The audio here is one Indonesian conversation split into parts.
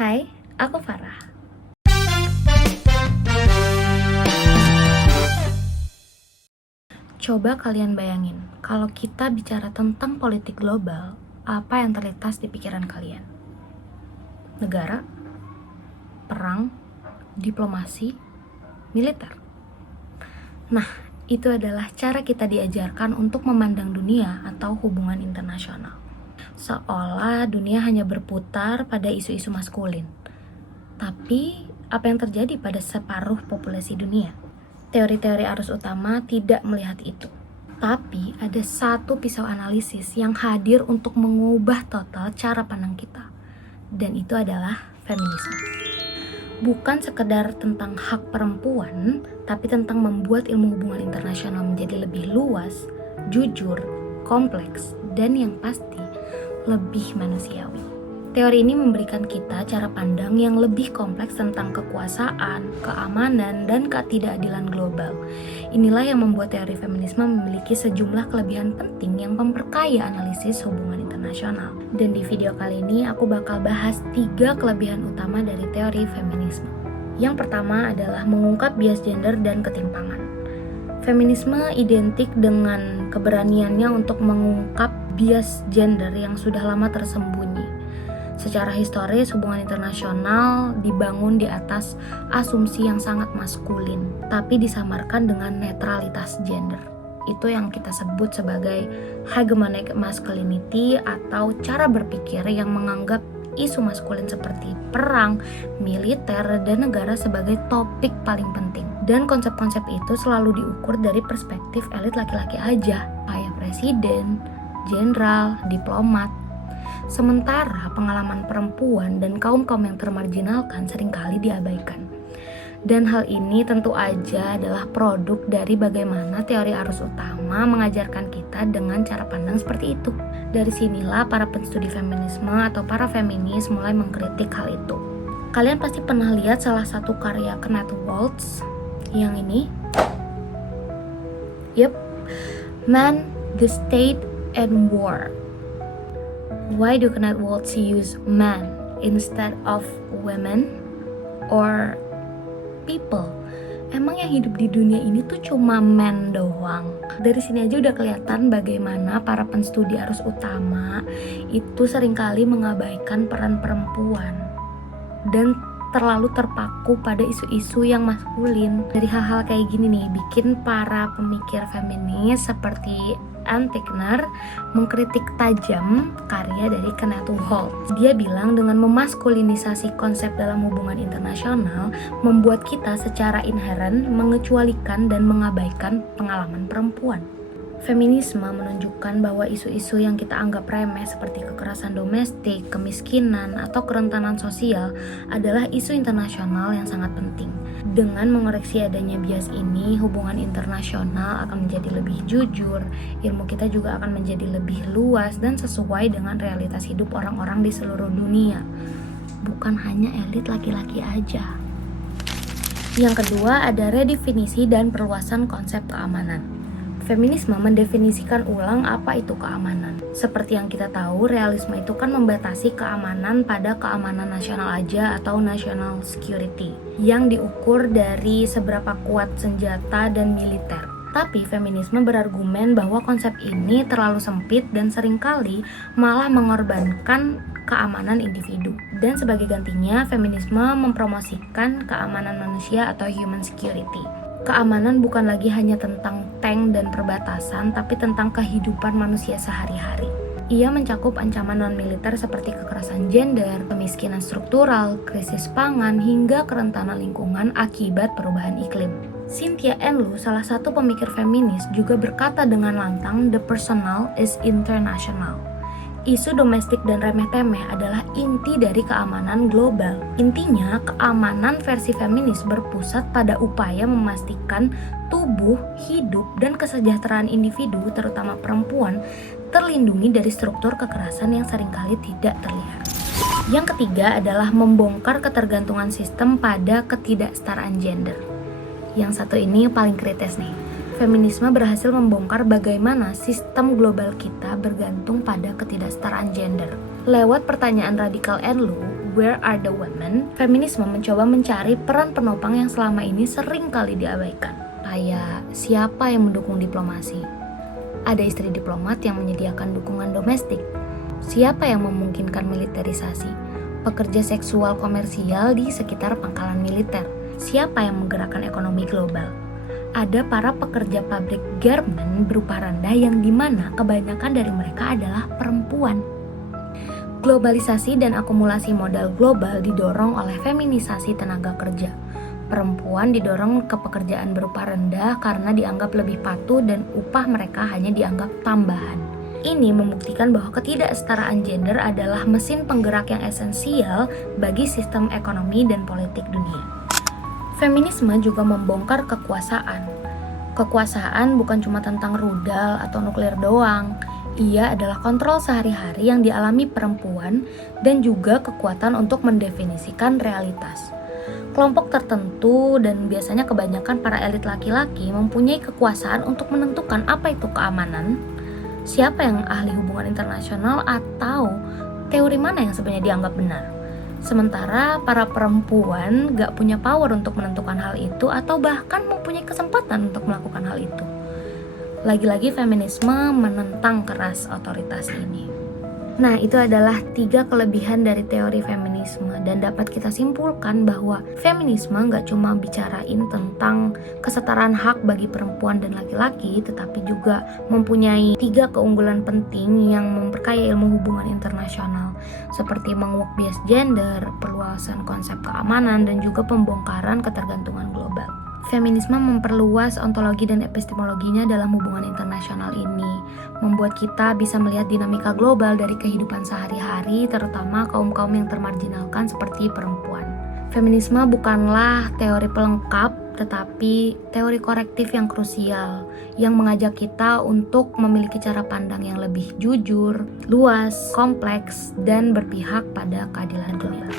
Hai, aku Farah. Coba kalian bayangin, kalau kita bicara tentang politik global, apa yang terlintas di pikiran kalian? Negara, perang, diplomasi, militer. Nah, itu adalah cara kita diajarkan untuk memandang dunia atau hubungan internasional. Seolah dunia hanya berputar pada isu-isu maskulin. Tapi, apa yang terjadi pada separuh populasi dunia? Teori-teori arus utama tidak melihat itu. Tapi ada satu pisau analisis yang hadir untuk mengubah total cara pandang kita. Dan itu adalah feminisme. Bukan sekedar tentang hak perempuan, tapi tentang membuat ilmu hubungan internasional menjadi lebih luas, jujur, kompleks, dan yang pasti lebih manusiawi. Teori ini memberikan kita cara pandang yang lebih kompleks tentang kekuasaan, keamanan, dan ketidakadilan global. Inilah yang membuat teori feminisme memiliki sejumlah kelebihan penting yang memperkaya analisis hubungan internasional. Dan di video kali ini aku bakal bahas 3 kelebihan utama dari teori feminisme. Yang pertama adalah mengungkap bias gender dan ketimpangan. Feminisme identik dengan keberaniannya untuk mengungkap bias gender yang sudah lama tersembunyi. Secara historis, hubungan internasional dibangun di atas asumsi yang sangat maskulin, tapi disamarkan dengan netralitas gender. Itu yang kita sebut sebagai hegemonic masculinity atau cara berpikir yang menganggap isu maskulin seperti perang, militer, dan negara sebagai topik paling penting. Dan konsep-konsep itu selalu diukur dari perspektif elit laki-laki aja, kayak presiden, jenderal, diplomat. Sementara pengalaman perempuan dan kaum-kaum yang termarginalkan seringkali diabaikan. Dan hal ini tentu aja adalah produk dari bagaimana teori arus utama mengajarkan kita dengan cara pandang seperti itu. Dari sinilah para penstudi feminisme atau para feminis mulai mengkritik hal itu. Kalian pasti pernah lihat salah satu karya Kenneth Waltz yang ini. Yep, Man, the State, and War. Why do Kenneth Waltz use man instead of women or people? Emang yang hidup di dunia ini tuh cuma men doang? Dari sini aja udah kelihatan bagaimana para penstudi arus utama itu seringkali mengabaikan peran perempuan dan terlalu terpaku pada isu-isu yang maskulin. Dari hal-hal kayak gini nih, bikin para pemikir feminis seperti Ann Tickner mengkritik tajam karya dari Kenneth Waltz. Dia bilang dengan memaskulinisasi konsep dalam hubungan internasional membuat kita secara inheren mengecualikan dan mengabaikan pengalaman perempuan. Feminisme menunjukkan bahwa isu-isu yang kita anggap remeh seperti kekerasan domestik, kemiskinan, atau kerentanan sosial adalah isu internasional yang sangat penting. Dengan mengoreksi adanya bias ini, hubungan internasional akan menjadi lebih jujur, ilmu kita juga akan menjadi lebih luas dan sesuai dengan realitas hidup orang-orang di seluruh dunia. Bukan hanya elit laki-laki aja. Yang kedua ada redefinisi dan perluasan konsep keamanan. Feminisme mendefinisikan ulang apa itu keamanan. Seperti yang kita tahu, realisme itu kan membatasi keamanan pada keamanan nasional aja atau national security yang diukur dari seberapa kuat senjata dan militer. Tapi feminisme berargumen bahwa konsep ini terlalu sempit dan seringkali malah mengorbankan keamanan individu. Dan sebagai gantinya, feminisme mempromosikan keamanan manusia atau human security. Keamanan bukan lagi hanya tentang tank dan perbatasan, tapi tentang kehidupan manusia sehari-hari. Ia mencakup ancaman non-militer seperti kekerasan gender, kemiskinan struktural, krisis pangan, hingga kerentanan lingkungan akibat perubahan iklim. Cynthia Enloe, salah satu pemikir feminis, juga berkata dengan lantang, "The personal is international." Isu domestik dan remeh-temeh adalah inti dari keamanan global. Intinya, keamanan versi feminis berpusat pada upaya memastikan tubuh, hidup, dan kesejahteraan individu, terutama perempuan, terlindungi dari struktur kekerasan yang seringkali tidak terlihat. Yang ketiga adalah membongkar ketergantungan sistem pada ketidaksetaraan gender. Yang satu ini paling kritis nih. Feminisme berhasil membongkar bagaimana sistem global kita bergantung pada ketidaksetaraan gender. Lewat pertanyaan radikal Enloe, Where Are the Women, feminisme mencoba mencari peran penopang yang selama ini sering kali diabaikan. Kayak siapa yang mendukung diplomasi? Ada istri diplomat yang menyediakan dukungan domestik. Siapa yang memungkinkan militerisasi? Pekerja seksual komersial di sekitar pangkalan militer. Siapa yang menggerakkan ekonomi global? Ada para pekerja pabrik garment berupa rendah yang dimana kebanyakan dari mereka adalah perempuan. Globalisasi dan akumulasi modal global didorong oleh feminisasi tenaga kerja. Perempuan didorong ke pekerjaan berupa rendah karena dianggap lebih patuh dan upah mereka hanya dianggap tambahan. Ini membuktikan bahwa ketidaksetaraan gender adalah mesin penggerak yang esensial bagi sistem ekonomi dan politik dunia. Feminisme juga membongkar kekuasaan. Kekuasaan bukan cuma tentang rudal atau nuklir doang. Ia adalah kontrol sehari-hari yang dialami perempuan dan juga kekuatan untuk mendefinisikan realitas. Kelompok tertentu dan biasanya kebanyakan para elit laki-laki mempunyai kekuasaan untuk menentukan apa itu keamanan, siapa yang ahli hubungan internasional atau teori mana yang sebenarnya dianggap benar. Sementara para perempuan gak punya power untuk menentukan hal itu atau bahkan mempunyai kesempatan untuk melakukan hal itu. Lagi-lagi feminisme menentang keras otoritas ini. Nah, itu adalah 3 kelebihan dari teori feminisme dan dapat kita simpulkan bahwa feminisme gak cuma bicarain tentang kesetaraan hak bagi perempuan dan laki-laki, tetapi juga mempunyai 3 keunggulan penting yang memperkaya ilmu hubungan internasional, seperti menguak bias gender, perluasan konsep keamanan, dan juga pembongkaran ketergantungan global. Feminisme memperluas ontologi dan epistemologinya dalam hubungan internasional ini, membuat kita bisa melihat dinamika global dari kehidupan sehari-hari, terutama kaum-kaum yang termarginalkan seperti perempuan. Feminisme bukanlah teori pelengkap, tetapi teori korektif yang krusial, yang mengajak kita untuk memiliki cara pandang yang lebih jujur, luas, kompleks, dan berpihak pada keadilan global.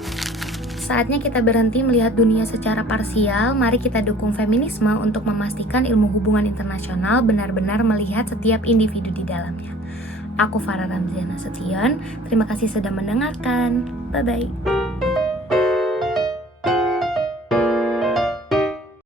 Saatnya kita berhenti melihat dunia secara parsial. Mari kita dukung feminisme untuk memastikan ilmu hubungan internasional benar-benar melihat setiap individu di dalamnya. Aku Farah Ramziana Setion. Terima kasih sudah mendengarkan. Bye-bye.